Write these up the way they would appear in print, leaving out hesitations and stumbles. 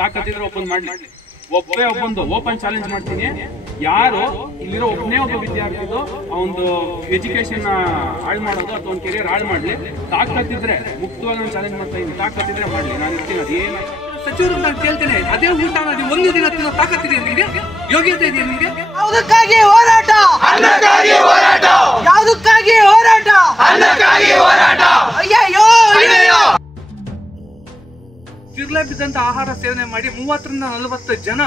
ತಾಕತ್ತಿದ್ರೆ ಓಪನ್ ಮಾಡ್ಲಿ. ಒಬ್ಬೊಂದು open challenge ಮಾಡ್ತೀನಿ. ಯಾರು ಇಲ್ಲಿರೋ ಒಬ್ಬನೇ ಒಬ್ಬ ವಿದ್ಯಾರ್ಥಿದು ಒಂದು ಎಜುಕೇಶನ್ ಹಾಳು ಮಾಡೋದು ಅಥವಾ ಒಂದು ಕೆರಿಯರ್ ಹಾಳು ಮಾಡ್ಲಿ, ತಾಕತ್ತಿದ್ರೆ ಮುಕ್ತವಾಗಿ ನಾನು ಚಾಲೆಂಜ್ ಮಾಡ್ತಾ ಇದ್ದೀನಿ. ತಾಕತ್ತಿದ್ರೆ ಮಾಡ್ಲಿ, ನಾನು ಇರ್ತೀನಿ. ಅದೇನು ಸಚಿವರು ನಾನು ಕೇಳ್ತೇನೆ, ಅದೇ ಊಟ ಒಂದು ದಿನ ತಿನ್ನೋ ತಾಕತ್ತಿದೆಯಾ ನಿಮಗೆ? ಯೋಗ್ಯತೆ ಇದೆಯಾ ನಿಮಗೆ? ಯಾವುದಕ್ಕಾಗಿ ಹೋರಾಟ? ಅನ್ನಕ್ಕಾಗಿ ಹೋರಾಟ. ಯಾವುದಕ್ಕಾಗಿ ಹೋರಾಟ? ಅನ್ನಕ್ಕಾಗಿ ಹೋರಾಟ. ಅಯ್ಯಯ್ಯೋ ಅಯ್ಯಯ್ಯೋ. ತಿರ್ಲೆ ಬಿದ್ದಂತ ಆಹಾರ ಸೇವನೆ ಮಾಡಿ 30 ರಿಂದ 40 ಜನ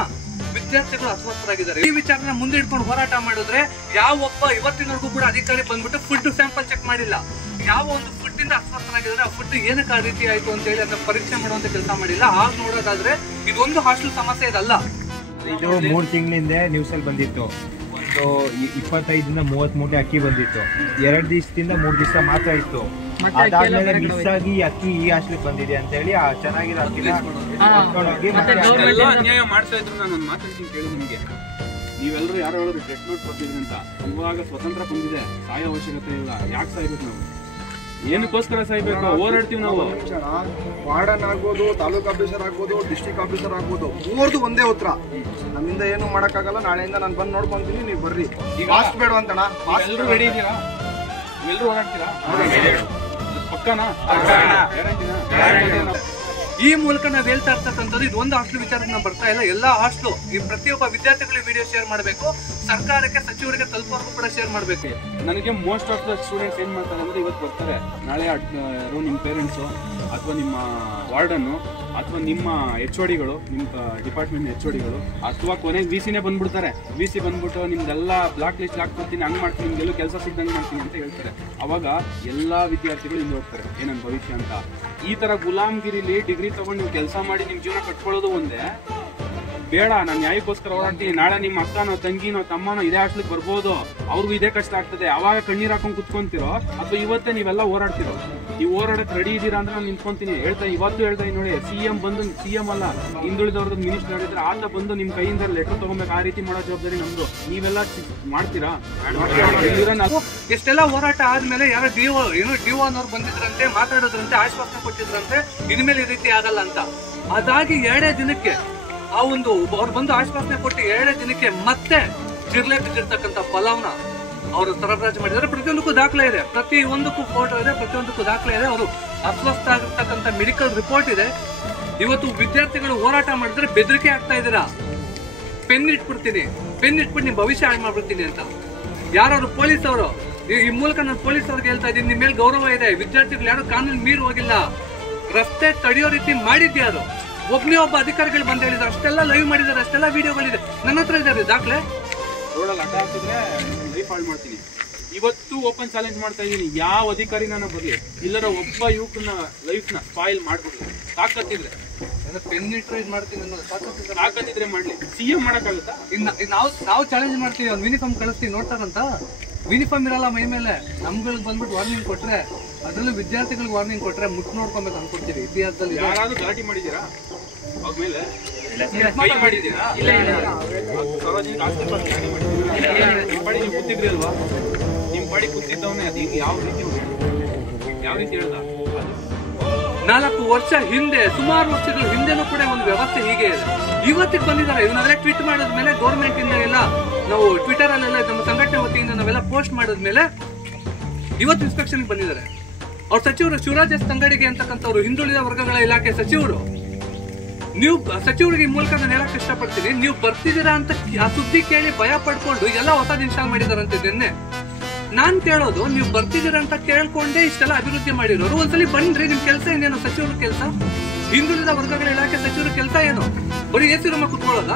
ವಿದ್ಯಾರ್ಥಿಗಳು ಅಸ್ವಸ್ಥರಾಗಿದ್ದಾರೆ. ಈ ವಿಚಾರನ ಮುಂದೆ ಇಟ್ಕೊಂಡು ಹೋರಾಟ ಮಾಡಿದ್ರೆ ಯಾವ ಒಬ್ಬ ಇವತ್ತಿನವರೆಗೂ ಕೂಡ ಅಧಿಕಾರಿ ಬಂದ್ಬಿಟ್ಟು ಫುಡ್ ಸ್ಯಾಂಪಲ್ ಚೆಕ್ ಮಾಡಿಲ್ಲ. ಯಾವ ಒಂದು ಫುಡ್ ಇಂದ ಅಸ್ವಸ್ಥರಾಗಿದ್ದಾರೆ, ಆ ಫುಡ್ ಏನಕ್ಕೆ ಆ ರೀತಿ ಆಯ್ತು ಅಂತ ಹೇಳಿ ಅದನ್ನ ಪರೀಕ್ಷೆ ಮಾಡುವಂತ ಕೆಲಸ ಮಾಡಿಲ್ಲ. ಆಗ ನೋಡೋದಾದ್ರೆ ಇದೊಂದು ಹಾಸ್ಟೆಲ್ ಸಮಸ್ಯೆ ಇದಲ್ಲ. ಇದು 3 ತಿಂಗಳಿಂದ ನ್ಯೂಸ್ ಅಲ್ಲಿ ಬಂದಿತ್ತು. ಒಂದು 25 ರಿಂದ 30 ಮೂಟೆ ಅಕ್ಕಿ ಬಂದಿತ್ತು. 2 ದಿವಸದಿಂದ 3 ದಿವಸ ಮಾತ್ರ ಇತ್ತು. ಅದಾದ್ಮೇಲೆ ಮಿಸ್ ಆಗಿ ಅಕ್ಕಿ ಈ ಹಾಸ್ಟೆಲ್ ಬಂದಿದೆ ಅಂತ ಹೇಳಿ ಆ ಚೆನ್ನಾಗಿರೋ ಅಕ್ಕಿನ ಅನ್ಯಾಯ ಮಾಡ್ತಾ ಇದ್ರು. ನಾನು ಒಂದು ಮಾತಾಡ್ತೀನಿ ಕೇಳಿ ನಿಮ್ಗೆ. ನೀವೆಲ್ಲರೂ ಯಾರು ಹೇಳಿದ್ರು ಡೆತ್ ನೋಟ್ ಕೊಟ್ಟಿದ್ರಿ ಅಂತ. ಇವಾಗ ಸ್ವತಂತ್ರ ಬಂದಿದೆ, ಸಾಯೋ ಅವಶ್ಯಕತೆ ಇಲ್ಲ. ಯಾಕೆ ಸಾಯ್ಬೇಕು ನಾವು? ಏನಕ್ಕೋಸ್ಕರ ಸಾಯ್ಬೇಕು? ಹೋರಾಡ್ತೀವಿ ನಾವು. ವಾರ್ಡನ್ ಆಗ್ಬೋದು, ತಾಲೂಕ್ ಆಫೀಸರ್ ಆಗ್ಬೋದು, ಡಿಸ್ಟ್ರಿಕ್ಟ್ ಆಫೀಸರ್ ಆಗ್ಬೋದು, 3 ಒಂದೇ ಉತ್ತರ. ನಮ್ಮಿಂದ ಏನು ಮಾಡಕ್ಕಾಗಲ್ಲ, ನಾಳೆಯಿಂದ ನಾನು ಬಂದು ನೋಡ್ಕೊಂತೀನಿ, ನೀವು ಬರ್ರಿ. ಈಗ ಫಾಸ್ಟ್ ಬೇಡ ಅಂತಣ್ಣ. ಎಲ್ಲರೂ ರೆಡಿ ಇದೀರಾ? ಎಲ್ಲರೂ ಹೋರಾಡ್ತೀರಾ? ಪಕ್ಕನಾ? ಈ ಮೂಲಕ ನಾವ್ ಹೇಳ್ತಾ ಇರ್ತಕ್ಕಂಥದ್ದು ಇದು ಒಂದು ಹಾಸ್ಟೆಲ್ ವಿಚಾರಕ್ಕೆ ನಾವು ಬರ್ತಾ ಇಲ್ಲ. ಎಲ್ಲಾ ಹಾಸ್ಟೆಲ್ ಈ ಪ್ರತಿಯೊಬ್ಬ ವಿದ್ಯಾರ್ಥಿಗಳಿಗೆ ವಿಡಿಯೋ ಶೇರ್ ಮಾಡಬೇಕು, ಸರ್ಕಾರಕ್ಕೆ ಸಚಿವರಿಗೆ ತಲುಪೋರ್ಗೂ ಕೂಡ ಶೇರ್ ಮಾಡಬೇಕು. ನನಗೆ ಮೋಸ್ಟ್ ಆಫ್ ದ ಸ್ಟೂಡೆಂಟ್ಸ್ ಏನ್ ಮಾಡ್ತಾರೆ ಅಂದ್ರೆ, ಇವತ್ತು ಬರ್ತಾರೆ, ನಾಳೆ ನಿಮ್ಮ ಪೇರೆಂಟ್ಸು ಅಥವಾ ನಿಮ್ಮ ವಾರ್ಡನ್ನು ಅಥವಾ ನಿಮ್ಮ HODಗಳು, ನಿಮ್ಮ ಡಿಪಾರ್ಟ್ಮೆಂಟ್ HODಗಳು ಅಥವಾ ಕೊನೆಗೆ VCನೇ ಬಂದ್ಬಿಡ್ತಾರೆ. VC ಬಂದ್ಬಿಟ್ಟು ನಿಮ್ದೆಲ್ಲ ಬ್ಲಾಕ್ ಲಿಸ್ಟ್ ಹಾಕ್ಕೊಡ್ತೀನಿ, ಹಂಗೆ ಮಾಡ್ತೀನಿ, ನಿಮ್ಗೆಲ್ಲೂ ಕೆಲಸ ಸಿಗ್ದಂಗೆ ಮಾಡ್ತೀನಿ ಅಂತ ಹೇಳ್ತಾರೆ. ಅವಾಗ ಎಲ್ಲ ವಿದ್ಯಾರ್ಥಿಗಳು ಹಿಂದೆ ಹೋಗ್ತಾರೆ, ಏನನ್ನ ಭವಿಷ್ಯ ಅಂತ. ಈ ತರ ಗುಲಾಮ್ಗಿರಿಲಿ ಡಿಗ್ರಿ ತಗೊಂಡು ನೀವು ಕೆಲಸ ಮಾಡಿ ನಿಮ್ಮ ಜೀವನ ಕಟ್ಕೊಳ್ಳೋದು ಒಂದೇ ಬೇಡ. ನಾನು ನ್ಯಾಯಕ್ಕೋಸ್ಕರ ಹೋರಾಡ್ತೀನಿ. ನಾಳೆ ನಿಮ್ಮ ಅಕ್ಕನೋ ತಂಗಿನೋ ತಮ್ಮನೋ ಇದೇ ಹಾಸ್ಟೆಲ್ಗೆ ಬರ್ಬೋದು, ಅವ್ರಿಗೂ ಇದೇ ಕಷ್ಟ ಆಗ್ತದೆ. ಅವಾಗ ಕಣ್ಣೀರ್ ಹಾಕೊಂಡು ಕುತ್ಕೊಂತಿರೋ ಅಥವಾ ಇವತ್ತೇ ನೀವೆಲ್ಲ ಹೋರಾಡ್ತಿರೋ? ನೀವು ಹೋರಾಡಕ್ಕೆ ರೆಡಿ ಇದ್ದೀರಾ ಅಂದ್ರೆ ನಾನು ನಿಂತ್ಕೊಂತೀನಿ. ಇವತ್ತು ಹೇಳ್ತಾ ನೋಡಿ, CM ಬಂದು, CM ಅಲ್ಲ ಹಿಂದುಳಿದವ್ರದ್ದು ಮಿನಿಸ್ಟರ್ ಹೇಳಿದ್ರೆ ಆತ ಬಂದು ನಿಮ್ಮ ಕೈಯಿಂದ ಲೆಟರ್ ತಗೊಬೇಕು. ಆ ರೀತಿ ಮಾಡೋ ಜವಾಬ್ದಾರಿ ನಮ್ದು. ನೀವೆಲ್ಲ ಮಾಡ್ತೀರಾ? ಎಷ್ಟೆಲ್ಲ ಹೋರಾಟ ಆದ್ಮೇಲೆ ಯಾರೋ ಡಿಒ ಅನ್ನೋರು ಬಂದಿದ್ರಂತೆ, ಮಾತಾಡೋದ್ರಂತೆ, ಆಶ್ವಾಸನೆ ಕೊಟ್ಟಿದ್ರಂತೆ ಇನ್ಮೇಲೆ ಈ ರೀತಿ ಆಗಲ್ಲ ಅಂತ. ಅದಾಗಿ 2 ದಿನಕ್ಕೆ ಆ ಒಂದು ಅವ್ರು ಬಂದು ಆಶ್ವಾಸನೆ ಕೊಟ್ಟು 2 ದಿನಕ್ಕೆ ಮತ್ತೆ ಜಿರ್ಲೆ ಬಿದ್ದಿರ್ತಕ್ಕಂಥ ಪಲಾವ್ನ ಅವರು ಸರಬರಾಜು ಮಾಡಿದ್ದಾರೆ. ಪ್ರತಿಯೊಂದಕ್ಕೂ ದಾಖಲೆ ಇದೆ, ಪ್ರತಿಯೊಂದಕ್ಕೂ ಫೋಟೋ ಇದೆ, ಪ್ರತಿಯೊಂದಕ್ಕೂ ದಾಖಲೆ ಇದೆ. ಅವರು ಅಸ್ವಸ್ಥ ಆಗಿರ್ತಕ್ಕಂಥ ಮೆಡಿಕಲ್ ರಿಪೋರ್ಟ್ ಇದೆ. ಇವತ್ತು ವಿದ್ಯಾರ್ಥಿಗಳು ಹೋರಾಟ ಮಾಡಿದ್ರೆ ಬೆದರಿಕೆ ಆಗ್ತಾ ಇದ್ದೀರಾ, ಪೆನ್ ಇಟ್ಬಿಡ್ತೀನಿ, ಪೆನ್ ಇಟ್ಬಿಟ್ಟು ನಿಮ್ ಭವಿಷ್ಯ ಹಾಳು ಮಾಡ್ಬಿಡ್ತೀನಿ ಅಂತ. ಯಾರು ಪೊಲೀಸ್ ಅವರು, ಈ ಮೂಲಕ ನಾನು ಪೊಲೀಸ್ ಅವ್ರಿಗೆ ಹೇಳ್ತಾ ಇದ್ದೀನಿ, ನಿಮ್ಮ ಮೇಲೆ ಗೌರವ ಇದೆ. ವಿದ್ಯಾರ್ಥಿಗಳು ಯಾರು ಕಾನೂನು ಮೀರಿ ಹೋಗಿಲ್ಲ. ರಸ್ತೆ ತಡೆಯೋ ರೀತಿ ಮಾಡಿದ್ಯಾರು? ಒಬ್ಬನೇ ಒಬ್ಬ ಅಧಿಕಾರಿಗಳು ಬಂದು ಹೇಳಿದ್ರು, ಅಷ್ಟೆಲ್ಲ ಲೈವ್ ಮಾಡಿದ್ದಾರೆ, ಅಷ್ಟೆಲ್ಲ ವಿಡಿಯೋಗಳಿದೆ, ನನ್ನ ಹತ್ರ ಇದ್ದಾರೆ ದಾಖಲೆ. ರೋಡಲ್ಲಿ ಅಡ್ಡ ಹಾಕಿದ್ರೆ ಲೈಫ್ ಹಾಳು ಮಾಡ್ತೀನಿ. ಇವತ್ತು ಓಪನ್ ಚಾಲೆಂಜ್ ಮಾಡ್ತಾ ಇದ್ದೀನಿ, ಯಾವ ಅಧಿಕಾರಿ ನಾನು ಬರ್ಲಿ, ಇಲ್ಲರ ಒಬ್ಬ ಯುವಕನ ಲೈಫ್ನ ಸ್ಪಾಯಿಲ್ ಮಾಡ್ಬಿಡ್ಲಿ. ತಾಕತ್ತಿದ್ರೆ ಪೆನ್ ಇಟ್ರೆ ಇದು ಮಾಡ್ತೀನಿ ಅನ್ನೋದು ತಾಕತ್ತಿದ್ರೆ ಮಾಡ್ಲಿ. CM ಮಾಡಕ್ಕಾಗುತ್ತಾ? ನಾವು ಚಾಲೆಂಜ್ ಮಾಡ್ತೀವಿ, ಒಂದು ಯೂನಿಫಾರ್ಮ್ ಕಳಿಸ್ತೀವಿ ನೋಡ್ತಾರಂತ. ಯೂನಿಫಾರ್ಮ್ ಇರಲ್ಲ ಮೈ ಮೇಲೆ, ನಮ್ಗಳಿಗೆ ಬಂದ್ಬಿಟ್ಟು ವಾರ್ನಿಂಗ್ ಕೊಟ್ರೆ, ಅದರಲ್ಲೂ ವಿದ್ಯಾರ್ಥಿಗಳಿಗೆ ವಾರ್ನಿಂಗ್ ಕೊಟ್ರೆ ಮುಟ್ಟು ನೋಡ್ಕೊಬೇಕು ಅನ್ಕೊಡ್ತೀವಿ. ಇತಿಹಾಸದಲ್ಲಿ ಯಾರಾದ್ರೂ ಗಲಾಟೆ ಮಾಡಿದ್ದೀರಾ? ಆದ್ಮೇಲೆ ಮಾಡಿದ್ದೀರಾ? ಸಾರ್ವಜನಿಕ ಆಸ್ತಿ ಪಾಸ್ತಿ ಮಾಡಿದ್ದೀರಾ? ನಿಮ್ಮ ಪಾಡಿ ನೀವು ಕೂತಿದ್ರಿ ಅಲ್ವಾ? ನಿಮ್ಮ ಪಾಡಿ ಕೂತಿದ್ದವನೇ ಅದು ಯಾವ ರೀತಿ ಹೇಳ್ದ? 4 ವರ್ಷ ಹಿಂದೆ, ಸುಮಾರು ವರ್ಷಗಳ ಹಿಂದೆನೂ ಕೂಡ ಒಂದು ವ್ಯವಸ್ಥೆ ಹೀಗೆ ಇದೆ. ಇವತ್ತಿಗೆ ಬಂದಿದ್ದಾರೆ. ಇವನ್ನೆಲ್ಲ ಟ್ವೀಟ್ ಮಾಡಿದ್ಮೇಲೆ ಗೌರ್ಮೆಂಟ್ ಇಂದ ಎಲ್ಲ ನಾವು ಟ್ವಿಟರ್ ಅಲ್ಲೆಲ್ಲ ನಮ್ಮ ಸಂಘಟನೆ ವತಿಯಿಂದ ನಾವೆಲ್ಲ ಪೋಸ್ಟ್ ಮಾಡಿದ್ಮೇಲೆ ಇವತ್ತು ಇನ್ಸ್ಪೆಕ್ಷನ್ ಬಂದಿದ್ದಾರೆ. ಅವ್ರ ಸಚಿವರು ಶಿವರಾಜ್ ಎಸ್ ತಂಗಡಿಗೆ ಅಂತಕ್ಕಂಥವ್ರು, ಹಿಂದುಳಿದ ವರ್ಗಗಳ ಇಲಾಖೆ ಸಚಿವರು. ನೀವು ಸಚಿವರಿಗೆ ಈ ಮೂಲಕ ನಾನು ಹೇಳಕ್ ಇಷ್ಟಪಡ್ತೀನಿ, ನೀವು ಬರ್ತಿದ್ದೀರಾ ಅಂತ ಆ ಸುದ್ದಿ ಕೇಳಿ ಭಯ ಪಡ್ಕೊಂಡು ಎಲ್ಲ ಹೊಸ ಇನ್ಸ್ಟಾಲ್ ಮಾಡಿದಾರಂತೆ. ನಿನ್ನೆ ನಾನ್ ಕೇಳೋದು, ನೀವು ಬರ್ತಿದ್ದೀರಾ ಅಂತ ಕೇಳ್ಕೊಂಡೇ ಇಷ್ಟೆಲ್ಲ ಅಭಿವೃದ್ಧಿ ಮಾಡಿರೋರು ಒಂದ್ಸಲಿ ಬನ್ರಿ. ನಿಮ್ ಕೆಲಸ ಏನೇನು? ಸಚಿವರ ಕೆಲಸ, ಹಿಂದುಳಿದ ವರ್ಗಗಳ ಇಲಾಖೆ ಸಚಿವರ ಕೆಲಸ ಏನು? ಬರೀ AC ರೂಮ ಕುತ್ಕೊಳ್ಳೋದ?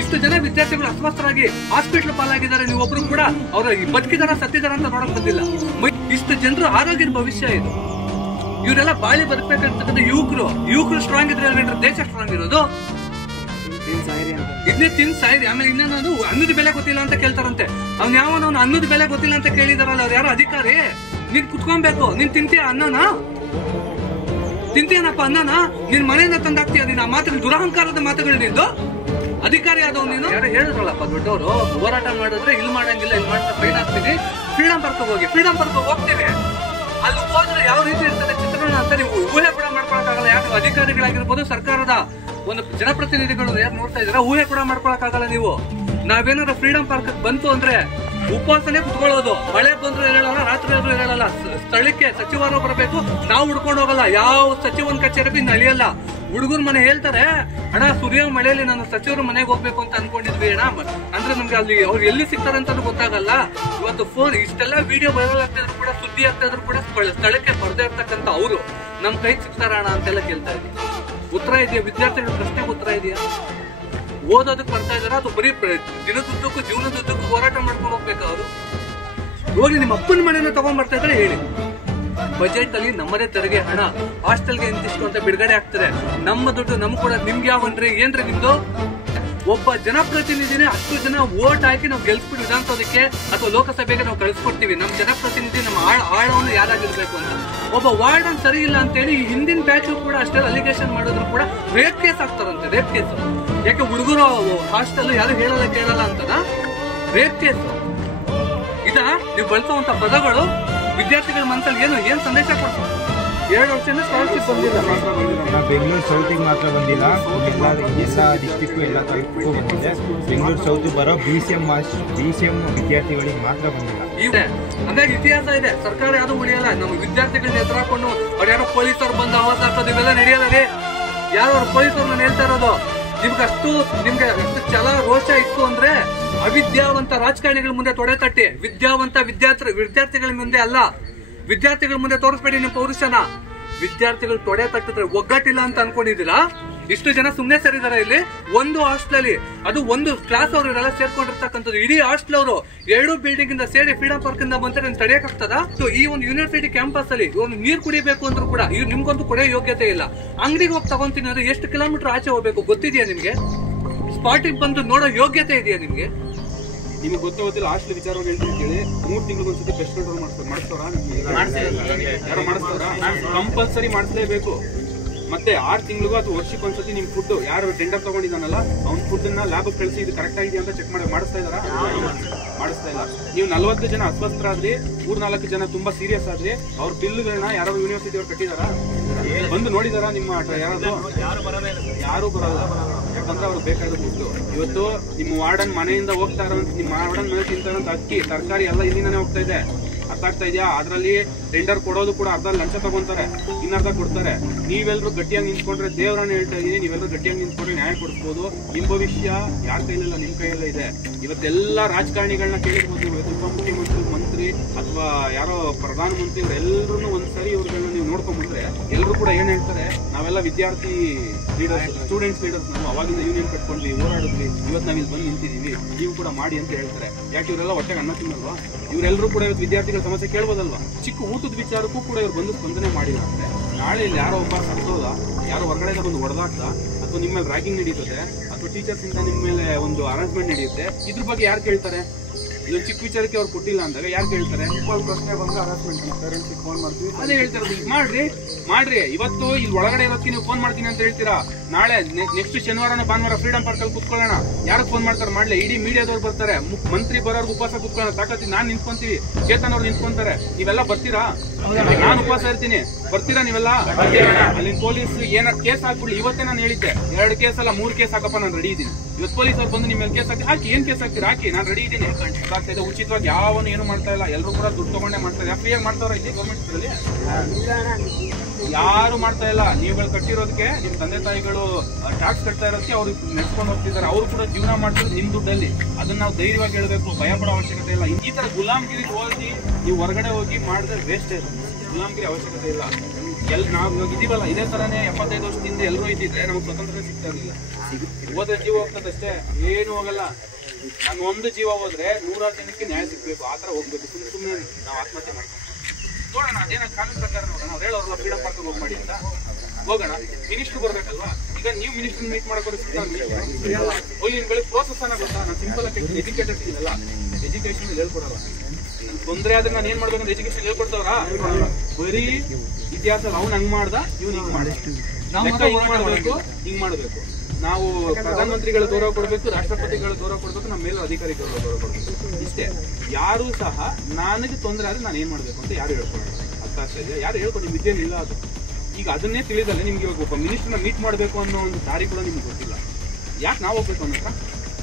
ಇಷ್ಟು ಜನ ವಿದ್ಯಾರ್ಥಿಗಳು ಅಸ್ವಸ್ಥರಾಗಿ ಹಾಸ್ಪಿಟಲ್ ಪಾಲಾಗಿದ್ದಾರೆ, ನೀವು ಒಬ್ರು ಕೂಡ ಅವ್ರ ಬದುಕಿದಾರ ಸತ್ತಿದಾರ ಅಂತ ನೋಡಕ್ ಬಂದಿಲ್ಲ. ಇಷ್ಟು ಜನರು ಆರೋಗ್ಯದ ಭವಿಷ್ಯ ಇದು. ಇವರೆಲ್ಲ ಬಾಳಿ ಬದುಕಬೇಕಂತಕ್ಕಂಥ ಯುವಕರು ಸ್ಟ್ರಾಂಗ್ ಇದ್ರೆ ದೇಶ ಸ್ಟ್ರಾಂಗ್ ಇರೋದು. ಇದನ್ನೇ ತಿನ್ ಸಾಯಿರಿ. ಆಮೇಲೆ ಇನ್ನೇನದು ಅನ್ನದ ಬೆಲೆ ಗೊತ್ತಿಲ್ಲ ಅಂತ ಕೇಳ್ತಾರಂತೆ. ಅವ್ನು ಯಾವನವನು ಅನ್ನದ ಬೆಲೆ ಗೊತ್ತಿಲ್ಲ ಅಂತ ಕೇಳಿದಾರಲ್ಲ ಅವ್ರು ಯಾರು ಅಧಿಕಾರಿ? ನೀನ್ ಕುತ್ಕೊಬೇಕು, ನೀನ್ ತಿಂತೀಯ ಅನ್ನನ? ತಿಂತೀಯನಪ್ಪ ಅನ್ನನ? ನಿನ್ ಮನೆಯಿಂದ ತಂದಾಕ್ತೀಯ? ನೀನ್ ಆ ಮಾತಿನ ದುರಹಂಕಾರದ ಮಾತುಗಳು ನಿಂದು. ಅಧಿಕಾರಿ ಆದವ್ ನೀನು. ಯಾರು ಹೇಳಿದ್ರಲ್ಲಪ್ಪ ದೊಡ್ಡವರು, ಹೋರಾಟ ಮಾಡಿದ್ರೆ ಇಲ್ಲಿ ಮಾಡಂಗಿಲ್ಲ, ಇಲ್ಲಿ ಮಾಡಿದ್ರೆ ಫೈನ್ ಹಾಕ್ತೀವಿ, ಫ್ರೀಡಂ ಪಾರ್ಕ್ ಹೋಗಿ. ಫ್ರೀಡಂ ಪಾರ್ಕ್ ಹೋಗ್ತೀವಿ, ಅಲ್ಲಿ ಹೋದ್ರೆ ಯಾವ ರೀತಿ ಇರ್ತದೆ ಚಿತ್ರಣ ಮಾಡೋಣ ಅಂತ ನೀವು ಊಹೆ ಕೂಡ ಮಾಡ್ಕೊಳಕ್ಕಾಗಲ್ಲ. ಯಾಕೆ ಅಧಿಕಾರಿಗಳಾಗಿರ್ಬೋದು, ಸರ್ಕಾರದ ಒಂದು ಜನಪ್ರತಿನಿಧಿಗಳು ಯಾರು ನೋಡ್ತಾ ಇದ್ದೀರಾ, ಊಹೆ ಕೂಡ ಮಾಡ್ಕೊಳಕ್ಕಾಗಲ್ಲ ನೀವು. ನಾವೇನಾದ್ರು ಫ್ರೀಡಂ ಪಾರ್ಕ್ ಬಂತು ಅಂದ್ರೆ ಉಪವಾಸನೆ ಕುತ್ಕೊಳ್ಳೋದು, ಮಳೆ ಬಂದ್ರು ಹೇಳಲ್ಲ, ರಾತ್ರಿ ಆದ್ರೂ ಹೇಳಲ್ಲ. ಸ್ಥಳಕ್ಕೆ ಸಚಿವರು ಬರಬೇಕು, ನಾವು ಹುಡ್ಕೊಂಡು ಹೋಗಲ್ಲ. ಯಾವ ಸಚಿವನ ಕಚೇರಿಗೂ ಇನ್ನು ಅಳಿಯಲ್ಲ. ಹುಡುಗರ ಮನೆ ಹೇಳ್ತಾರೆ, ಅಣ್ಣ ಸುರಿಯೋ ಮಳೆಯಲ್ಲಿ ನಾನು ಸಚಿವರ ಮನೆಗೆ ಹೋಗ್ಬೇಕು ಅಂತ ಅನ್ಕೊಂಡಿದ್ವಿ ಅಣ್ಣ, ಅಂದ್ರೆ ನಮ್ಗೆ ಅಲ್ಲಿ ಅವ್ರು ಎಲ್ಲಿ ಸಿಗ್ತಾರೆ ಅಂತ ಗೊತ್ತಾಗಲ್ಲ. ಇವತ್ತು ಫೋನ್ ಇಷ್ಟೆಲ್ಲ ವಿಡಿಯೋ ವೈರಲ್ ಆಗ್ತಿದ್ರು ಕೂಡ, ಸುದ್ದಿ ಆಗ್ತಿದ್ರು ಕೂಡ ಸ್ಥಳಕ್ಕೆ ಬರ್ದೇ ಇರ್ತಕ್ಕಂಥ ಅವರು ನಮ್ ಕೈಗೆ ಸಿಗ್ತಾರ ಅಣ್ಣ ಅಂತೆಲ್ಲ ಕೇಳ್ತಾ ಇದ್ದೀವಿ. ಉತ್ತರ ಇದೆಯಾ? ವಿದ್ಯಾರ್ಥಿಗಳ ಪ್ರಶ್ನೆಗೆ ಉತ್ತರ ಇದೆಯಾ? ಓದೋದಕ್ಕೆ ಬರ್ತಾ ಇದಾರ ಅಥವಾ ಬರೀ ದಿನದುದ್ದಕ್ಕೂ ಜೀವನದುದ್ದಕ್ಕೂ ಹೋರಾಟ ಮಾಡ್ಕೊಂಡು ಹೋಗ್ಬೇಕು? ಅವರು ಹೋಗಿ ನಿಮ್ಮ ಅಪ್ಪನ ಮನೆಯನ್ನು ತಗೊಂಡ್ ಬರ್ತಾ ಇದ್ರೆ ಹೇಳಿ. ಬಜೆಟ್ ಅಲ್ಲಿ ನಮ್ಮದೇ ತೆರಿಗೆ ಹಣ ಹಾಸ್ಟೆಲ್ಗೆ ಇಂತಿಷ್ಟು ಅಂತ ಬಿಡುಗಡೆ ಆಗ್ತದೆ. ನಮ್ಮ ದುಡ್ಡು ನಮ್ ಕೂಡ ನಿಮ್ಗೆ ಯಾವನ್ರಿ? ಏನ್ರಿ ನಿಮ್ದು? ಒಬ್ಬ ಜನಪ್ರತಿನಿಧಿನೇ ಅಷ್ಟು ಜನ ವೋಟ್ ಹಾಕಿ ನಾವು ಗೆಲ್ಸ್ಬಿಟ್ಟು ವಿಧಾನಸೌಧಕ್ಕೆ ಅಥವಾ ಲೋಕಸಭೆಗೆ ನಾವು ಕಳಿಸ್ಕೊಡ್ತೀವಿ. ನಮ್ಮ ಜನಪ್ರತಿನಿಧಿ ನಮ್ಮ ಆಳವನ್ನು ಯಾರಾಗಿರ್ಬೇಕು ಅಂತ. ಒಬ್ಬ ವಾರ್ಡನ್ ಸರಿ ಇಲ್ಲ ಅಂತೇಳಿ ಈ ಹಿಂದಿನ ಬ್ಯಾಚ್ ಕೂಡ ಅಷ್ಟೇ ಅಲಿಗೇಷನ್ ಮಾಡಿದ್ರು ಕೂಡ ರೇಪ್ ಕೇಸ್ ಆಗ್ತಾರಂತೆ. ರೇಪ್ ಕೇಸ್ ಯಾಕೆ? ಹುಡುಗರು ಹಾಸ್ಟೆಲ್ ಯಾರು ಹೇಳಲ್ಲ ಕೇಳಲ್ಲ ಅಂತನ ರೇಪ್ ಕೇಸ್. ಇದ ನೀವು ಬಳಸುವಂತ ಪದಗಳು ವಿದ್ಯಾರ್ಥಿಗಳ ಮನಸ್ಸಲ್ಲಿ ಏನ್ ಸಂದೇಶ ಕೊಡ್ತಾರೆ? 2 ವರ್ಷದಿಂದ ಸ್ಕಾಲರ್ಶಿಪ್ ಬಂದಿಲ್ಲ. ಬೆಂಗಳೂರು ಸೌತಿಗೆ ಮಾತ್ರ ಬಂದಿಲ್ಲ, ಎಲ್ಲ ಡಿಸ್ಟಿಕ್ಕು ಎಲ್ಲ ತಾಲೂಕಿಗೂ ಬಂದಿದೆ. ಬೆಂಗಳೂರು ಸೌತ್ ಬರೋ BCM ವಿದ್ಯಾರ್ಥಿಗಳಿಗೆ ಮಾತ್ರ ಬಂದಿಲ್ಲ. ಇದೆ ಅಂದಾಗ ಇತಿಹಾಸ ಇದೆ. ಸರ್ಕಾರ ಯಾವ್ದು ಉಳಿಯಲ್ಲ. ನಮ್ಮ ವಿದ್ಯಾರ್ಥಿಗಳನ್ನ ಎದುರಾಕೊಂಡು ಅವ್ರು ಯಾರೋ ಪೊಲೀಸರು ಬಂದು ಆವಾಜ್ ಹಾಕೋದು ಇವೆಲ್ಲ ನಡೆಯಲ್ಲ ರೀ. ಯಾರು ಅವ್ರು ಪೊಲೀಸರು ನಾನು ಹೇಳ್ತಾ ಇರೋದು. ನಿಮ್ಗೆ ಅಷ್ಟು ಛಲ ರೋಷ ಇತ್ತು ಅಂದ್ರೆ ಅವಿದ್ಯಾವಂತ ರಾಜಕಾರಣಿಗಳ ಮುಂದೆ ತೊಡೆ ತಟ್ಟಿ, ವಿದ್ಯಾವಂತ ವಿದ್ಯಾರ್ಥಿಗಳ ಮುಂದೆ ಅಲ್ಲ, ವಿದ್ಯಾರ್ಥಿಗಳ ಮುಂದೆ ತೋರಿಸ್ಬೇಡಿ ನಿಮ್ಮ ಪೌರುಷನ. ವಿದ್ಯಾರ್ಥಿಗಳು ತೊಡೆ ತಟ್ಟಿದ್ರೆ ಒಗ್ಗಟ್ಟಿಲ್ಲ ಅಂತ ಅನ್ಕೊಂಡಿದ್ದೀರಾ? ಇಷ್ಟು ಜನ ಸುಮ್ನೆ ಸೇರಿದಾರೆ ಇಲ್ಲಿ ಒಂದು ಹಾಸ್ಟೆಲ್, ಅದು ಒಂದು ಕ್ಲಾಸ್ ಅವರು ಇವರೆಲ್ಲ ಸೇರ್ಕೊಂಡಿರ್ತಕ್ಕಂಥದ್ದು. ಇಡೀ ಹಾಸ್ಟೆಲ್ ಅವರು 2 ಬಿಲ್ಡಿಂಗ್ ಇಂದ ಸೇರಿ ಫ್ರೀಡಂ ಪಾರ್ಕ್ ಇಂದ ಬಂದ್ರೆ ತಡೆಯಕ್ಕಾಗ್ತದ? ಈ ಒಂದು ಯೂನಿವರ್ಸಿಟಿ ಕ್ಯಾಂಪಸ್ ಅಲ್ಲಿ ಇವ್ರು ನೀರ್ ಕುಡಿಬೇಕು ಅಂದ್ರೂ ಕೂಡ ಇವ್ರು ನಿಮ್ಗಂತೂ ಕುಡಿಯೋ ಯೋಗ್ಯತೆ ಇಲ್ಲ. ಅಂಗಡಿಗೆ ಹೋಗಿ ತಗೊಂತೀನಿ ಅಂದ್ರೆ ಎಷ್ಟು ಕಿಲೋಮೀಟರ್ ಆಚೆ ಹೋಗ್ಬೇಕು ಗೊತ್ತಿದೆಯಾ ನಿಮ್ಗೆ? ಸ್ಪಾಟಿಗೆ ಬಂದು ನೋಡೋ ಯೋಗ್ಯತೆ ಇದೆಯಾ ನಿಮ್ಗೆ? ನಿಮ್ಗೆ ಗೊತ್ತಿಲ್ಲ ಹಾಸ್ಟೆಲ್ ವಿಚಾರವಾಗಿ ಹೇಳ್ತೀನಿ ಕೇಳಿ. 3 ತಿಂಗಳಿಗೊಂದ್ಸತಿ ಪೆಸ್ಟ್ ಕಂಟ್ರೋಲ್ ಮಾಡಿಸ್ತಾರ? ಯಾರು ಮಾಡಿಸ್ತಾರ? ಕಂಪಲ್ಸರಿ ಮಾಡಿಸ್ಲೇಬೇಕು. ಮತ್ತೆ 6 ತಿಂಗಳಿಗೂ ಅಥವಾ ವರ್ಷಕ್ಕೊಂದ್ಸತಿ ನಿಮ್ ಫುಡ್ ಯಾರು ಟೆಂಡರ್ ತಗೊಂಡಿದ್ದಾನಲ್ಲ ಅವ್ನ ಫುಡ್ ನ ಲ್ಯಾಬ್ ಕಳಿಸಿ ಇದು ಕರೆಕ್ಟ್ ಆಗಿದೆಯಾ ಅಂತ ಚೆಕ್ ಮಾಡಿ ಮಾಡಿಸ್ತಾ ಇದಾರ? ಮಾಡಿಸ್ತಾ ಇಲ್ಲ. ನೀವು 40 ಜನ ಅಸ್ವಸ್ಥರಾದ್ರಿ, 3-4 ಜನ ತುಂಬಾ ಸೀರಿಯಸ್ ಆದ್ರಿ, ಅವ್ರ ಬಿಲ್ಗಳನ್ನ ಯಾರೋ ಯೂನಿವರ್ಸಿಟಿ ಅವ್ರು ಕಟ್ಟಿದಾರ? ಬಂದು ನೋಡಿದಾರ? ನಿಮ್ಮ ಯಾರು ಬರಲ್ಲ. ಯಾಕಂದ್ರೆ ಅವ್ರಿಗೆ ಬೇಕಾದ ದುಡ್ಡು. ಇವತ್ತು ನಿಮ್ಮ ವಾರ್ಡನ್ ಮನೆಯಿಂದ ಹೋಗ್ತಾ ಇರೋಂತ, ನಿಮ್ಮ ವಾರ್ಡನ್ ಮನೆ ತಿಂತಾರಂತ ಅಕ್ಕಿ ತರಕಾರಿ ಎಲ್ಲ ಇಲ್ಲಿಂದಾನೆ ಹೋಗ್ತಾ ಇದೆ. ಅರ್ಥ ಆಗ್ತಾ ಇದೆಯಾ? ಅದ್ರಲ್ಲಿ ಟೆಂಡರ್ ಕೊಡೋದು ಕೂಡ ಅರ್ಧ ಲಂಚ ತಗೊಂತಾರೆ, ಇನ್ನರ್ಧ ಕೊಡ್ತಾರೆ. ನೀವೆಲ್ಲರೂ ಗಟ್ಟಿಯಾಗಿ ನಿಂತ್ಕೊಂಡ್ರೆ, ದೇವರನ್ನ ಹೇಳ್ತಾ ಇದೀನಿ, ನೀವೆಲ್ಲರೂ ಗಟ್ಟಿಯಾಗಿ ನಿಂತ್ಕೊಂಡ್ರೆ ನ್ಯಾಯ ಕೊಡಿಸ್ಬೋದು. ನಿಮ್ಮ ಭವಿಷ್ಯ ಯಾರ ಕೈಲಿಲ್ಲ, ನಿಮ್ ಕೈಯಲ್ಲ ಇದೆ. ಇವತ್ತೆಲ್ಲ ರಾಜಕಾರಣಿಗಳನ್ನ ಕೇಳಿರ್ಬೋದು. ಇವತ್ತು ಉಪಮುಖ್ಯಮಂತ್ರಿ, ಮಂತ್ರಿ ಅಥವಾ ಯಾರೋ ಪ್ರಧಾನಮಂತ್ರಿ ಇವರೆಲ್ಲರೂ ಒಂದ್ಸರಿ ಇವ್ರಗಳನ್ನ ನೀವು ನೋಡ್ಕೊಂಡ್ಬಂದ್ರೆ ಎಲ್ಲರೂ ಕೂಡ ಏನ್ ಹೇಳ್ತಾರೆ, ನಾವೆಲ್ಲ ವಿದ್ಯಾರ್ಥಿ ಲೀಡರ್ಸ್, ಸ್ಟೂಡೆಂಟ್ಸ್ ಲೀಡರ್ಸ್, ನಾವು ಅವಾಗಿಂದ ಯೂನಿಯನ್ ಕಟ್ಕೊಂಡ್ವಿ, ಹೋರಾಡಿದ್ವಿ, ಇವತ್ತು ನಾವು ಇಲ್ಲಿ ಬಂದು ನಿಂತಿದೀವಿ, ನೀವು ಕೂಡ ಮಾಡಿ ಅಂತ ಹೇಳ್ತಾರೆ. ಯಾಕೆ ಇವರೆಲ್ಲ ಹೊಟ್ಟೆಗೆ ಅನ್ನ ತಿನ್ನಲ್ವಾ? ಇವರೆಲ್ಲರೂ ಕೂಡ ಇವತ್ತು ವಿದ್ಯಾರ್ಥಿಗಳ ಸಮಸ್ಯೆ ಕೇಳ್ಬೋದಲ್ವಾ? ಚಿಕ್ಕ ಊಟದ ವಿಚಾರಕ್ಕೂ ಕೂಡ ಇವ್ರು ಬಂದು ಸ್ಪಂದನೆ ಮಾಡಿಲ್ಲ ಅಂದ್ರೆ ನಾಳೆ ಇಲ್ಲಿ ಯಾರೋ ಒಬ್ಬ ಸತ್ತೋದ, ಯಾರೋ ಹೊರಗಡೆ ಬಂದು ಹೊಡೆದಾಕ್ತ, ಅಥವಾ ನಿಮ್ಮ ಮೇಲೆ ರ್ಯಾಗಿಂಗ್ ನಡೀತದೆ, ಅಥವಾ ಟೀಚರ್ಸ್ ಇಂದ ನಿಮ್ಮ ಮೇಲೆ ಒಂದು ಅರೇಂಜ್ಮೆಂಟ್ ನಡೆಯುತ್ತೆ, ಇದ್ರ ಬಗ್ಗೆ ಯಾರು ಕೇಳ್ತಾರೆ? ಇದೊಂದು ಚಿಕ್ಕ ವಿಚಾರಕ್ಕೆ ಅವ್ರು ಕೊಟ್ಟಿಲ್ಲ ಅಂದಾಗ ಯಾರು ಕೇಳ್ತಾರೆ? ಪ್ರಶ್ನೆ ಬಂದು ಹರಾಸ್ಮೆಂಟ್ ಪೇರೆಂಟ್ಸ್ ಫೋನ್ ಮಾಡ್ತೀವಿ, ಅದೇ ಹೇಳ್ತಾರೆ. ಮಾಡ್ರಿ. ಇವತ್ತು ಇಲ್ಲಿ ಒಳಗಡೆ ಇರೋದಕ್ಕೆ ನೀವು ಫೋನ್ ಮಾಡ್ತೀನಿ ಅಂತ ಹೇಳ್ತೀರಾ. ನಾಳೆ ನೆಕ್ಸ್ಟ್ ಶನಿವಾರನ ಭಾನುವಾರ ಫ್ರೀಡಂ ಪಾರ್ಕ್ ಅಲ್ಲಿ ಕುತ್ಕೊಳ್ಳೋಣ. ಯಾರು ಫೋನ್ ಮಾಡ್ತಾರೆ? ಮಾಡ್ಲಿ. ಇಡೀ ಮೀಡಿಯಾದವ್ರು ಬರ್ತಾರೆ, ಮಂತ್ರಿ ಬರೋರ್ಗು ಉಪವಾಸ ಕುತ್ಕೊಳ್ಳೋಣ. ತಾಕತ್ತಿ ನಾನ್ ನಿಂತ್ಕೊಂತೀವಿ, ಚೇತನ್ ಅವ್ರು ನಿಂತ್ಕೊಂತಾರೆ. ನೀವೆಲ್ಲ ಬರ್ತೀರಾ? ನಾನು ಉಪವಾಸ ಇರ್ತೀನಿ, ಬರ್ತೀರಾ ನೀವೆಲ್ಲ? ಅಲ್ಲಿ ಪೊಲೀಸ್ ಏನಾರ ಕೇಸ್ ಹಾಕ್ಬಿಡ್ಲಿ. ಇವತ್ತೇ ನಾನು ಹೇಳಿದ್ದೆ, 2 ಕೇಸ್ ಅಲ್ಲ 3 ಕೇಸ್ ಹಾಕಪ್ಪ, ನಾನು ರೆಡಿ ಇದ್ದೀನಿ. ಇವತ್ತು ಪೊಲೀಸ್ ಅವ್ರು ಬಂದು ನಿಮ್ಮ ಮೇಲೆ ಕೇಸ್ ಹಾಕಿ ಏನ್ ಕೇಸ್ ಹಾಕ್ತೀರಾ? ಹಾಕಿ, ನಾನು ರೆಡಿ ಇದ್ದೀನಿ. ಆಗ್ತಾಯಿದೆ. ಉಚಿತವಾಗಿ ಯಾವನು ಏನು ಮಾಡ್ತಾ ಇಲ್ಲ, ಎಲ್ಲರೂ ಕೂಡ ದುಡ್ಡು ತಗೊಂಡೇ ಮಾಡ್ತಾರೆ. ಫ್ರೀಯಾಗಿ ಮಾಡ್ತಾರ ಇಲ್ಲಿ ಗೌರ್ಮೆಂಟ್ ಅಲ್ಲಿ? ಯಾರು ಮಾಡ್ತಾ ಇಲ್ಲ. ನೀವುಗಳು ಕಟ್ಟಿರೋದಕ್ಕೆ, ನಿಮ್ ತಂದೆ ತಾಯಿಗಳು ಟ್ಯಾಕ್ಸ್ ಕಟ್ತಾ ಇರೋದಕ್ಕೆ ಅವ್ರು ನೆಡ್ಸ್ಕೊಂಡು ಹೋಗ್ತಿದ್ದಾರೆ. ಅವ್ರು ಕೂಡ ಜೀವನ ಮಾಡ್ತಿರೋದು ನಿಮ್ ದುಡ್ಡಲ್ಲಿ. ಅದನ್ನ ನಾವು ಧೈರ್ಯವಾಗಿ ಹೇಳ್ಬೇಕು, ಭಯ ಪಡೋ ಅವಶ್ಯಕತೆ ಇಲ್ಲ. ಈ ತರ ಗುಲಾಮ್ಗಿರಿ ಹೋಗಿ ನೀವು ಹೊರಗಡೆ ಹೋಗಿ ಮಾಡಿದ್ರೆ ವೇಸ್ಟ್ ಇದೆ. ಗುಲಾಮ್ಗಿರಿ ಅವಶ್ಯಕತೆ ಇಲ್ಲ. ನಾವು ಇವಾಗ ಇದೀವಲ್ಲ, ಇದೇ ತರನೇ 75 ವರ್ಷದಿಂದ ಎಲ್ಲರೂ ಇದ್ದಿದ್ರೆ ನಮಗೆ ಸ್ವತಂತ್ರ ಸಿಗ್ತಾ ಇರಲಿಲ್ಲ. ಹೋದ್ರೆ ಜೀವ ಹೋಗ್ತದಷ್ಟೇ, ಏನು ಹೋಗಲ್ಲ. ನಾನು ಒಂದು ಜೀವ ಹೋದ್ರೆ 100 ಜನಕ್ಕೆ ನ್ಯಾಯ ಸಿಗ್ಬೇಕು. ಆ ತರ ಹೋಗ್ಬೇಕು. ಸುಮ್ಮನೆ ನಾವು ಆತ್ಮಹತ್ಯೆ ಮಾಡ್ಕೊಂಡು ನೋಡೋಣ. ಅದೇನ ಕಾನೂನು ಪ್ರಕಾರ ನೋಡೋಣ. ಅವ್ರು ಹೇಳೋರಲ್ಲ ಫ್ರೀಡಂ ಪಾರ್ಕ್ ಹೋಗಿ ಮಾಡಿ ಅಂತ, ಹೋಗೋಣ. ಮಿನಿಸ್ಟರ್ ಬರ್ಬೇಕಲ್ವಾ? ಈಗ ನೀವು ಮಿನಿಸ್ಟರ್ ಮೀಟ್ ಮಾಡೋಕೆ ಸಿಗ್ತಾರೆ. ಪ್ರೋಸೆಸ್ ಅನ್ನ ಗೊತ್ತಾ? ನಾನು ಸಿಂಪಲ್ ಆಗಿ ಎಜುಕೇಟೆಡ್ ಇದೆಲ್ಲ ಎಜುಕೇಶನ್ ಹೇಳ್ಕೊಡಲ್ಲ. ತೊಂದರೆ ಆದ್ರೆ ನಾನು ಏನ್ ಮಾಡ್ಬೇಕಂತ ಎಜುಕೇಶನ್ ಹೇಳ್ಕೊಡ್ತಾವ್ರ? ಬರೀ ಇತಿಹಾಸ ಅವ್ನು ಹಂಗ್ ಮಾಡ್ದ, ಇವ್ನು ಹಿಂಗ್ ಮಾಡಿ, ಹಿಂಗ್ ಮಾಡ್ಬೇಕು, ಹಿಂಗ್ ಮಾಡ್ಬೇಕು. ನಾವು ಪ್ರಧಾನಮಂತ್ರಿಗಳ ಗೌರವ ಕೊಡ್ಬೇಕು, ರಾಷ್ಟ್ರಪತಿಗಳ ಗೌರವ ಕೊಡ್ಬೇಕು, ನಮ್ಮ ಮೇಲೂ ಅಧಿಕಾರಿಗಳ ಗೌರವ ಕೊಡ್ಬೇಕು. ಇಷ್ಟೇ. ಯಾರು ಸಹ ನನಗೆ ತೊಂದರೆ ಆದ್ರೆ ನಾನು ಏನ್ ಮಾಡ್ಬೇಕು ಅಂತ ಯಾರು ಹೇಳ್ಕೊಡಲ್ಲ. ಅರ್ಥ ಆಗ್ತಾ ಇದೆಯಾ? ಯಾರು ಹೇಳ್ಕೊಂಡು ನಿಮ್ ವಿದ್ಯೆ ಇಲ್ಲ ಅದು ಈಗ ಅದನ್ನೇ ತಿಳಿದಲ್ಲೇ ನಿಮ್ಗೆ ಇವಾಗ ಒಬ್ಬ ಮಿನಿಸ್ಟರ್ನ ಮೀಟ್ ಮಾಡಬೇಕು ಅನ್ನೋ ಒಂದು ದಾರಿ ಕೂಡ ನಿಮ್ಗೆ ಗೊತ್ತಿಲ್ಲ. ಯಾಕೆ ನಾವು ಹೋಗ್ಬೇಕು ಅನ್ನೋತ್ರ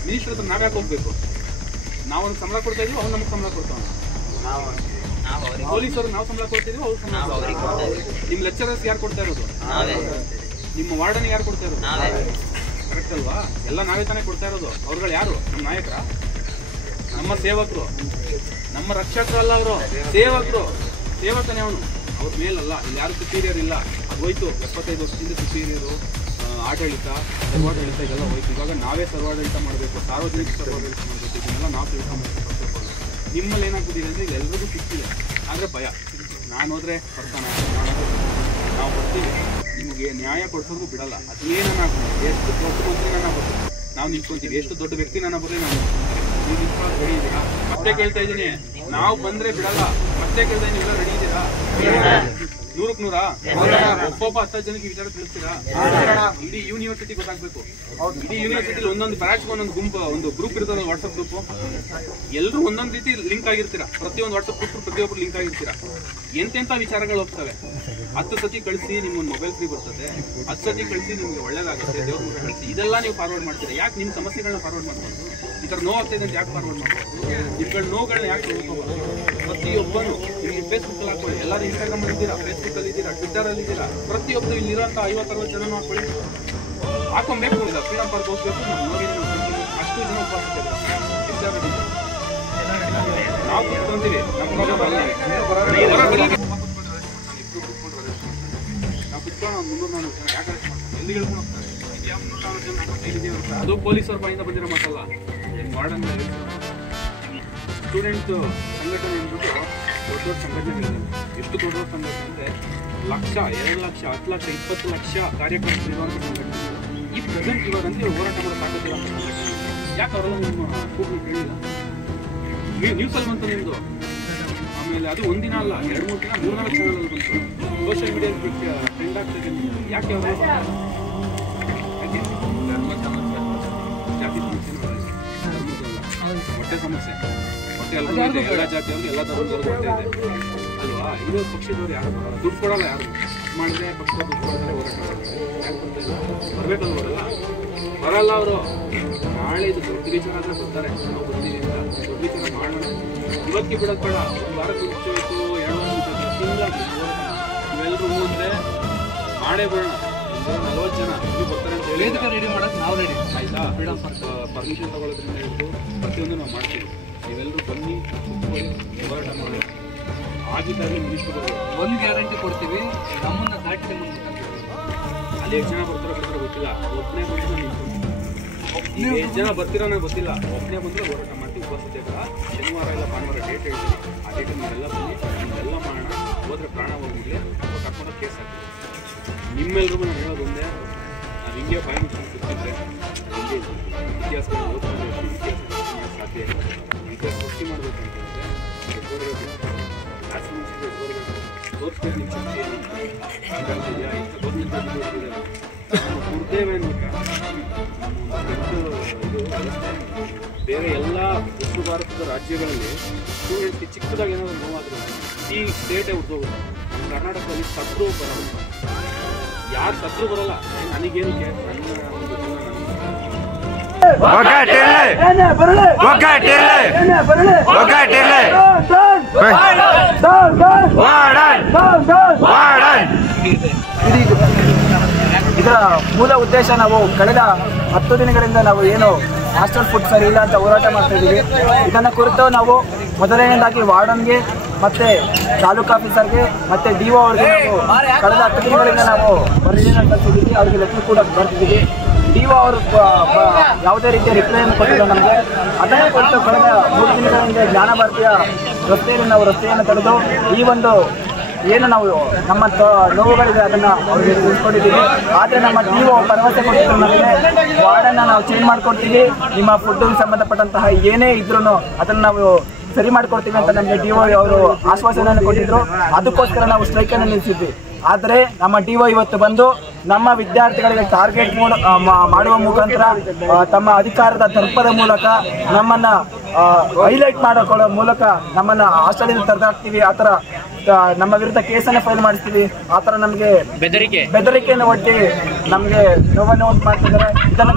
ಮಿನಿಸ್ಟರ್ ಹತ್ರ ನಾವ್ ಯಾಕೆ ಹೋಗ್ಬೇಕು? ನಾವು ಅವ್ನಿಗೆ ಸಂಬಳ ಕೊಡ್ತಾ ಇದೀವಿ, ಅವ್ನು ನಮಗೆ ಸಂಬಳ ಕೊಡ್ತಾವ. ಪೊಲೀಸರು ನಾವು ಸಂಬಳ ಕೊಡ್ತಿದೀವಿ, ಅವ್ರು ಸಂಬಳ. ನಿಮ್ಮ ಲೆಕ್ಚರರ್ಸ್ ಯಾರು ಕೊಡ್ತಾ ಇರೋದು? ನಿಮ್ಮ ವಾರ್ಡನ್ ಯಾರು ಕೊಡ್ತಾ ಇರೋದು? ಕರೆಕ್ಟ್ ಅಲ್ವಾ? ಎಲ್ಲ ನಾವೇ ತಾನೇ ಕೊಡ್ತಾ ಇರೋದು. ಅವ್ರುಗಳು ಯಾರು? ನಮ್ಮ ನಾಯಕರ, ನಮ್ಮ ಸೇವಕರು, ನಮ್ಮ ರಕ್ಷಕರಲ್ಲ ಅವರು, ಸೇವಕರು. ಸೇವಕನೇ ಅವನು, ಅವ್ರ ಮೇಲಲ್ಲ. ಇಲ್ಲಿ ಯಾರು ಸುಪೀರಿಯರ್ ಇಲ್ಲ. ಅದು ಹೋಯ್ತು 75 ವರ್ಷದಿಂದ ಸುಪೀರಿಯರು, ಆಡಳಿತ, ಸರ್ವಾಡಳಿತ ಇದೆಲ್ಲ ಹೋಯ್ತು. ಇವಾಗ ನಾವೇ ಸರ್ವಾಡಳಿತ ಮಾಡಬೇಕು, ಸಾರ್ವಜನಿಕ ಸರ್ವಾಡಳಿತ ಮಾಡಬೇಕು. ಇದನ್ನೆಲ್ಲ ನಾವು ತಿಳ್ಕೊಂಬೇಕು. ನಿಮ್ಮಲ್ಲಿ ಏನಾಗ್ಬಿಟ್ಟಿದೆ ಅಂದರೆ ಈಗ ಎಲ್ರಿಗೂ ಸಿಕ್ತಿದೆ, ಆದರೆ ಭಯ. ನಾನು ಹೋದ್ರೆ ಬರ್ತಾನೆ, ನಾವು ಬರ್ತೀವಿ, ನಿಮಗೆ ನ್ಯಾಯ ಕೊಡ್ಸೋದು ಬಿಡಲ್ಲ. ಅದೇನ ಎಷ್ಟು ದೊಡ್ಡ ಮಂತ್ರಿ ನಾನು ಬರ್ತೀವಿ, ನಾವು ನಿಂತ್ಕೊಂತೀವಿ. ಎಷ್ಟು ದೊಡ್ಡ ವ್ಯಕ್ತಿ ನಾನು ಬರ್ರಿ, ನಾನು ನೀವು ನಿಂತ್ಕೊಳ್ಳೋದು ರೆಡಿ ಇದ್ದೀರಾ? ಮತ್ತೆ ಕೇಳ್ತಾ ಇದ್ದೀನಿ, ನಾವು ಬಂದ್ರೆ ಬಿಡಲ್ಲ. ಮತ್ತೆ ಕೇಳ್ತಾ ಇದ್ದೀನಿ, ಎಲ್ಲ ರೆಡಿ ಇದ್ದೀರಾ? 100ಕ್ಕೆ 100 ಒಬ್ಬೊಬ್ಬ 10 ಜನಕ್ಕೆ ವಿಚಾರ ತಿಳಿಸ್ತೀರಾ? ಇಡೀ ಯೂನಿವರ್ಸಿಟಿ ಗೊತ್ತಾಗ್ಬೇಕು. ಇಡೀ ಯೂನಿವರ್ಸಿಟಿಲಿ ಒಂದೊಂದು ಬ್ರಾಂಚ್ಗೆ ಒಂದೊಂದು ಗುಂಪು, ಒಂದು ಗ್ರೂಪ್ ಇರ್ತದೆ, ವಾಟ್ಸಪ್ ಗ್ರೂಪ್. ಎಲ್ಲರೂ ಒಂದೊಂದು ರೀತಿ ಲಿಂಕ್ ಆಗಿರ್ತೀರಾ. ಪ್ರತಿಯೊಂದು ವಾಟ್ಸಪ್ ಗ್ರೂಪ್ ಪ್ರತಿಯೊಬ್ಬರು ಲಿಂಕ್ ಆಗಿರ್ತೀರಾ. ಎಂತೆಂಥ ವಿಚಾರಗಳು ಹೋಗ್ತವೆ. 10 ಸತಿ ಕಳಿಸಿ ನಿಮ್ಗೊಂದು ಮೊಬೈಲ್ ಫ್ರೀ ಬರ್ತದೆ, 10 ಸತಿ ಕಳಿಸಿ ನಿಮ್ಗೆ ಒಳ್ಳೇದಾಗುತ್ತೆ, ದೇವ್ರ ಮುಖ ಕಳಿಸಿ, ಇದೆಲ್ಲ ನೀವು ಫಾರ್ವರ್ಡ್ ಮಾಡ್ತೀರಾ. ಯಾಕೆ ನಿಮ್ಮ ಸಮಸ್ಯೆಗಳನ್ನ ಫಾರ್ವರ್ಡ್ ಮಾಡ್ಬಾರ್ದು? ಈ ಥರ ನೋವಾಗ್ತಾ ಇದೆ ಅಂತ ಯಾಕೆ ಫಾರ್ವರ್ಡ್ ಮಾಡ್ಬಾರ್ದು? ನಿಮ್ಗಳ ನೋವುಗಳನ್ನ ಯಾಕೆ ನೋಡ್ಕೋಬಾರ್ದು? ಪ್ರತಿಯೊಬ್ಬನು ನಿಮಗೆ ಫೇಸ್ಬುಕ್ಕಲ್ಲಿ ಹಾಕೊಳ್ಳಿ. ಎಲ್ಲರೂ ಇನ್ಸ್ಟಾಗ್ರಾಮಲ್ಲಿ ಇದ್ದೀರಾ, ಫೇಸ್ಬುಕ್ಕಲ್ಲಿ ಇದ್ದೀರಾ, ಟ್ವಿಟ್ಟರಲ್ಲಿ ಇದ್ದೀರಾ. ಪ್ರತಿಯೊಬ್ಬರು ಇಲ್ಲಿರೋಂಥ 50-60 ಜನ ಹಾಕೊಳ್ಳಿ. ಹಾಕೊಬೇಕು. ಇಲ್ಲ ಫ್ರೀಡಮ್ ಪಾರ್ಕ್ ಹೋಗ್ಬೇಕು, ನಾವು ನೋಡಿ ಅಷ್ಟು ಜನ ಉಪವಾಸ ನಾವು ಕುತ್ಕೊಂತೀವಿ. ನಮ್ಮ ನಾವು ಕುತ್ಕೊಂಡು 300-400 ಜನ ಯಾಕೆ ಎಲ್ಲಿ ಹೇಳ್ಕೊಂಡು ಹೋಗ್ತಾರೆ? ಅದು ಪೊಲೀಸರ ಬಾಯಿಂದ ಬಂದಿರೋ ಮಾತಲ್ಲ. ವಾರ್ಡನ್ ಸ್ಟೂಡೆಂಟ್ ಸಂಘಟನೆ ಅಂದ್ಬಿಟ್ಟು ದೊಡ್ಡ ದೊಡ್ಡ ಸಂಘಟನೆಗಳಿದೆ. ಎಷ್ಟು ದೊಡ್ಡ ದೊಡ್ಡ ಸಂಘಟನೆ ಅಂದರೆ 1 ಲಕ್ಷ, 2 ಲಕ್ಷ, 10 ಲಕ್ಷ, 20 ಲಕ್ಷ ಕಾರ್ಯಕರ್ತರು ಇರುವಂಥ ಸಂಘಟನೆ. ಈ ಪ್ರೆಸೆಂಟ್ ಇವಾಗಂದ್ರೆ ಹೋರಾಟ ಮಾಡೋ ತಾಕತ್ತಿಲ್ಲ. ಯಾಕೆ ಅವರೆಲ್ಲ ನಿಮ್ಮ ಕೂಗಲು ಕೇಳಿಲ್ಲ? ನ್ಯೂಸಲ್ಲಿ ಬಂತು ನಿಮ್ಮದು. ಆಮೇಲೆ ಅದು ಒಂದಿನ ಅಲ್ಲ, 2-3 ದಿನ, 3-4 ಚಾನಲಲ್ಲಿ ಬಂತು. ಸೋಷಿಯಲ್ ಮೀಡಿಯಾದಲ್ಲಿ ಟ್ರೆಂಡ್ ಆಗ್ತದೆ. ಯಾಕೆ ಅವರು ಜಾತಿ ಸಮಸ್ಯೆ, ಹೊಟ್ಟೆ ಸಮಸ್ಯೆ, ಹೊಟ್ಟೆ ಎಲ್ಲ ಜಾತಿಯವ್ರಿಗೆ ಎಲ್ಲ ಧರ್ಮದವ್ರಿಗೆ ಹೊಟ್ಟೆ ಇದೆ ಅಲ್ವಾ? ಇದು ಪಕ್ಷದವ್ರು ಯಾರು ಬರೋಲ್ಲ, ದುಡ್ಡು ಕೊಡಲ್ಲ. ಯಾರು ಮಾಡಿದ್ರೆ ಪಕ್ಷದ ದುಡ್ಡು ಕೊಡೋದ್ರೆ ಹೋರಾಟ ಬರಬೇಕಲ್ಲ, ಬರಲ್ಲ ಅವರು. ನಾಳೆ ಇದು ದೊಡ್ಡ ವಿಚಾರ ಆದರೆ ಬರ್ತಾರೆ. ನಾವು ಬರ್ತೀವಿ ಅಂತ ದೊಡ್ಡ ವಿಚಾರ ಮಾಡೋಣ. ಇವತ್ತಿಗೆ ಬಿಡೋದು ಬೇಡ. 1 ವಾರ ಮುಂಚೆ ಹೋಯ್ತು, 2 ವಾರ ಮುಂಚೆ ತಿಂಗಳಾಗಿ ಇವೆಲ್ಲರೂ ಮುಂದೆ ಮಾಡೇ ಬಿಡೋಣ. 40 ಜನ ಇಲ್ಲಿ ಬರ್ತಾರೆ ಅಂತ ಹೇಳಿ ರೆಡಿ ಮಾಡೋದು ನಾವು ರೆಡಿ ಆಯ್ತಾ? ಫ್ರೀಡಮ್ ಪರ್ಮಿಷನ್ ತಗೊಳ್ಳೋದ್ರಿಂದ ಹಿಡಿದು ಪ್ರತಿಯೊಂದು ನಾವು ಮಾಡ್ತೀವಿ. ನೀವೆಲ್ಲರೂ ಬನ್ನಿ, ಹೋರಾಟ ಮಾಡಿ. ಆಗಿದ್ದಾಗಲೇ ಮಿನಿಸ್ಟರ್ ಒಂದು ಗ್ಯಾರಂಟಿ ಕೊಡ್ತೀವಿ, ನಮ್ಮನ್ನ ದಾಟಿ ಮುಂದೆ ಅಲ್ಲಿ ಎಷ್ಟು ಜನ ಬರ್ತಾರೋ ಗೊತ್ತಿಲ್ಲ. ಒಬ್ಬನೇ ಬಂದ್ರೆ ಎಷ್ಟು ಜನ ಬರ್ತಿರೋ ನನಗೆ ಗೊತ್ತಿಲ್ಲ. ಒಬ್ಬನೇ ಬಂದರೆ ಹೋರಾಟ ಮಾಡ್ತೀವಿ. ಉಪಸ್ಥಿತಿಗಳ ಶನಿವಾರ ಇಲ್ಲ ಭಾನುವಾರ ಡೇಟ್ ಹೇಳ್ತೀವಿ. ಆ ಡೇಟ್ ನೀವೆಲ್ಲ ಬನ್ನಿ, ನೀವೆಲ್ಲ ಮಾಡೋಣ. ಹೋದ್ರೆ ಪ್ರಾಣ ಹೋಗಿರಲಿ, ಅಥವಾ ಕರ್ಕೊಂಡು ಕೇಸ್ ಹಾಕ್ತೀವಿ. ನಿಮ್ಮೆಲ್ರಿಗೂ ನಾನು ಹೇಳೋದು ಒಂದೇ, ನಾವು ಹಿಂಗೆ ಬಾಯಿ ಮುಚ್ಕೊಂಡು ಕೂತಿದ್ರೆ ಹಿಂಗೆ ಇತಿಹಾಸಗಳನ್ನ ಓದ್ಕೊಂಡು ಇತಿಹಾಸ ಸಾಧ್ಯ ಇಲ್ಲ. ಇತಿಹಾಸ ಸೃಷ್ಟಿ ಮಾಡಬೇಕು ಅಂತ ಹೇಳಿದ್ರೆ ತೋರಿಸ್ಬೇಕು ನಿಮ್ಮ ಶಕ್ತಿಯನ್ನು. ಗುರುದೇವ ಬೇರೆ ಎಲ್ಲ ಉತ್ತರ ಭಾರತದ ರಾಜ್ಯಗಳಲ್ಲಿ ಸ್ಟೂಡೆಂಟ್ಸ್ಗೆ ಚಿಕ್ಕದಾಗಿ ಏನಾದರೂ ನೋವಾದರೂ ಈ ಸ್ಟೇಟೇ ಉದ್ಯೋಗುತ್ತೆ. ನಮ್ಮ ಕರ್ನಾಟಕದಲ್ಲಿ ಸತ್ರು ಬರಲ್ಲ. ಯಾರು ಸತ್ರು ಬರಲ್ಲ. ನನಗೇನಕ್ಕೆ ನನ್ನ ಒಂದು ಇದರ ಮೂಲ ಉದ್ದೇಶ, ನಾವು ಕಳೆದ 10 ದಿನಗಳಿಂದ ನಾವು ಏನು ಹಾಸ್ಟೆಲ್ ಫುಡ್ ಸರಿ ಇಲ್ಲ ಅಂತ ಹೋರಾಟ ಮಾಡ್ತಾ ಇದ್ದೀವಿ. ಇದನ್ನು ಕುರಿತು ನಾವು ಮೊದಲನೇದಾಗಿ ವಾರ್ಡನ್ಗೆ ಮತ್ತೆ ತಾಲೂಕು ಆಫೀಸರ್ಗೆ ಮತ್ತೆ ಡಿಒ ಅವ್ರಿಗೆ ನಾವು ಕಳೆದ 10 ದಿನಗಳಿಂದ ನಾವು ವರದಿಯನ್ನು ಕಳಿಸಿದ್ದೀವಿ. ಅವ್ರಿಗೆ ಲೆಕ್ಕ ಕೂಡ ಬರ್ತಿದ್ದೀವಿ. ಡಿಒ ಅವರು ಯಾವುದೇ ರೀತಿಯ ರಿಪ್ಲೈಯನ್ನು ಕೊಟ್ಟಿಲ್ಲ ನಮಗೆ. ಅದನ್ನು ಕುರಿತು ಕಳೆದ 3 ದಿನಗಳಿಂದ ಜ್ಞಾನ ಭಾರತೀಯ ರಸ್ತೆಯಲ್ಲಿ ನಾವು ರಸ್ತೆಯನ್ನು ತಡೆದು ಈ ಒಂದು ಏನು ನಾವು ನಮ್ಮ ನೋವುಗಳಿದೆ ಅದನ್ನು ಅವ್ರಿಗೆ ತಿಳಿಸ್ಕೊಂಡಿದ್ದೀವಿ. ಆದರೆ ನಮ್ಮ ಡಿಒ ಭರವಸೆ ಕೊಟ್ಟಿದ್ರು ನಮಗೆ, ವಾರ್ಡನ್ನು ನಾವು ಚೇಂಜ್ ಮಾಡ್ಕೊಡ್ತೀವಿ, ನಿಮ್ಮ ಫುಡ್ಗೆ ಸಂಬಂಧಪಟ್ಟಂತಹ ಏನೇ ಇದ್ರೂ ಅದನ್ನು ನಾವು ಸರಿ ಮಾಡ್ಕೊಡ್ತೀವಿ ಅಂತ ನಮಗೆ ಡಿಒ ಅವರು ಆಶ್ವಾಸನೆಯನ್ನು ಕೊಟ್ಟಿದ್ರು. ಅದಕ್ಕೋಸ್ಕರ ನಾವು ಸ್ಟ್ರೈಕನ್ನು ನಿಲ್ಲಿಸಿದ್ವಿ. ಆದರೆ ನಮ್ಮ ಡಿಒ ಇವತ್ತು ಬಂದು ನಮ್ಮ ವಿದ್ಯಾರ್ಥಿಗಳಿಗೆ ಟಾರ್ಗೆಟ್ ಮಾಡುವ ಮುಖಾಂತರ ತಮ್ಮ ಅಧಿಕಾರದ ದರ್ಪದ ಮೂಲಕ ನಮ್ಮನ್ನು ಹೈಲೈಟ್ ಮಾಡಿಕೊಳ್ಳೋ ಮೂಲಕ ನಮ್ಮನ್ನು ಹಾಸ್ಟೆಲಿಂದ ತೆಗೆದಾಕ್ತೀವಿ, ಆ ಥರ ನಮ್ಮ ವಿರುದ್ಧ ಕೇಸನ್ನ ಫೈಲ್ ಮಾಡಿಸ್ತೀವಿ, ಆ ತರ ನಮಗೆ ಬೆದರಿಕೆಯನ್ನು ಒಡ್ಡಿ ನಮಗೆ ನೋವನ್ನು ಉಂಟು ಮಾಡ್ತಿದ್ದಾರೆ. ಇದನ್ನ